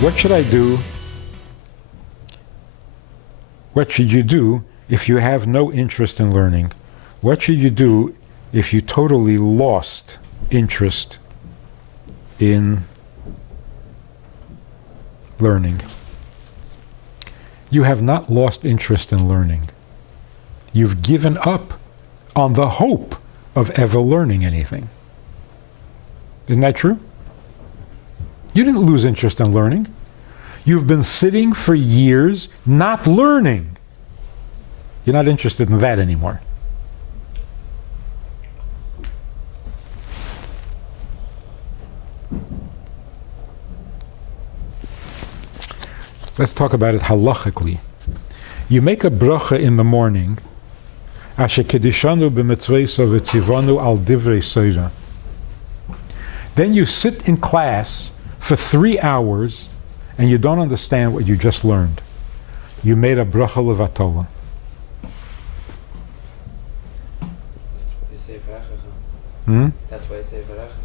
What should I do? What should you do if you have no interest in learning? What should you do if you totally lost interest in learning? You have not lost interest in learning. You've given up on the hope of ever learning anything. Isn't that true? You didn't lose interest in learning. You've been sitting for years not learning. You're not interested in that anymore. Let's talk about it halachically. You make a bracha in the morning, asher kedishanu b'mitzvayso v'tzivanu al divrei soira. Then you sit in class for 3 hours and you don't understand what you just learned. You made a bracha levatola. That's why you say v'racha.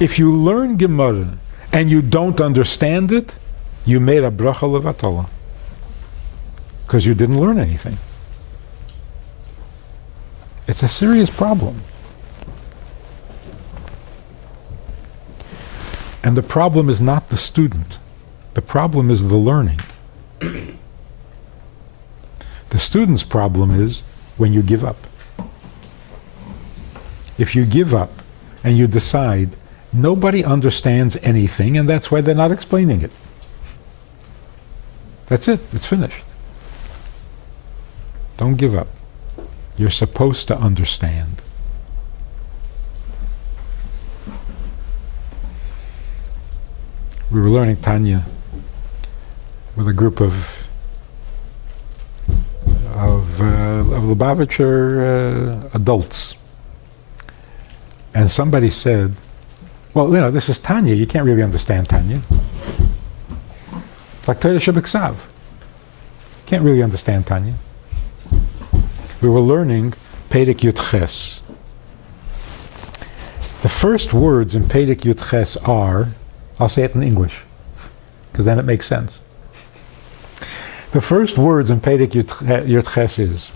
If you learn Gemara and you don't understand it, you made a bracha levatola. Because you didn't learn anything. It's a serious problem. And the problem is not the student. The problem is the learning. The student's problem is when you give up. If you give up and you decide nobody understands anything and that's why they're not explaining it. That's it. It's finished. Don't give up. You're supposed to understand. We were learning Tanya with a group of Lubavitcher adults. And somebody said, well, you know, this is Tanya. You can't really understand Tanya. It's like Torah Shabbat. Can't really understand Tanya. We were learning Perek Yud Ches. The first words in Perek Yud Ches are, I'll say it in English, because then it makes sense. The first words in Perek Yud Ches is,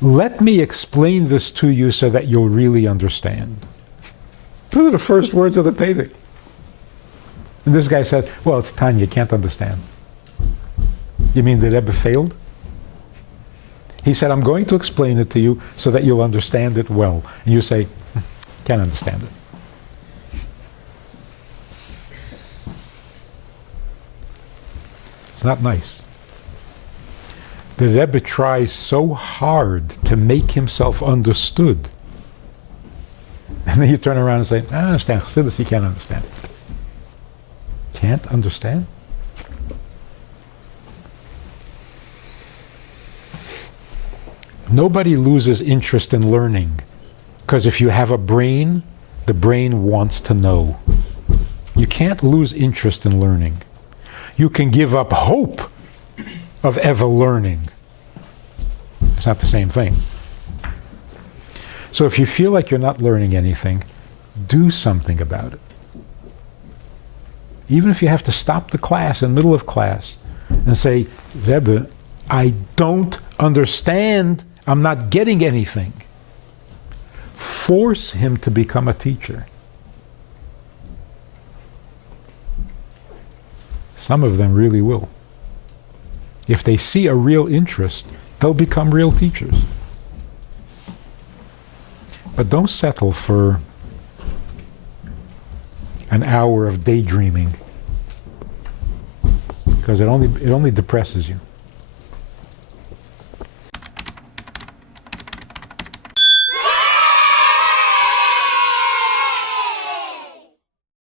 let me explain this to you so that you'll really understand. Those are the first words of the Perek. And this guy said, well, it's Tanya, you can't understand. You mean the Rebbe failed? He said, I'm going to explain it to you so that you'll understand it well. And you say, can't understand it. It's not nice. The Rebbe tries so hard to make himself understood. And then you turn around and say, I understand Chassidus, you can't understand it. Can't understand? Nobody loses interest in learning, because if you have a brain, the brain wants to know. You can't lose interest in learning. You can give up hope of ever learning. It's not the same thing. So if you feel like you're not learning anything, do something about it. Even if you have to stop the class in the middle of class and say, Rebbe, I don't understand. I'm not getting anything. Force him to become a teacher. Some of them really will. If they see a real interest, they'll become real teachers. But don't settle for an hour of daydreaming, because it only depresses you.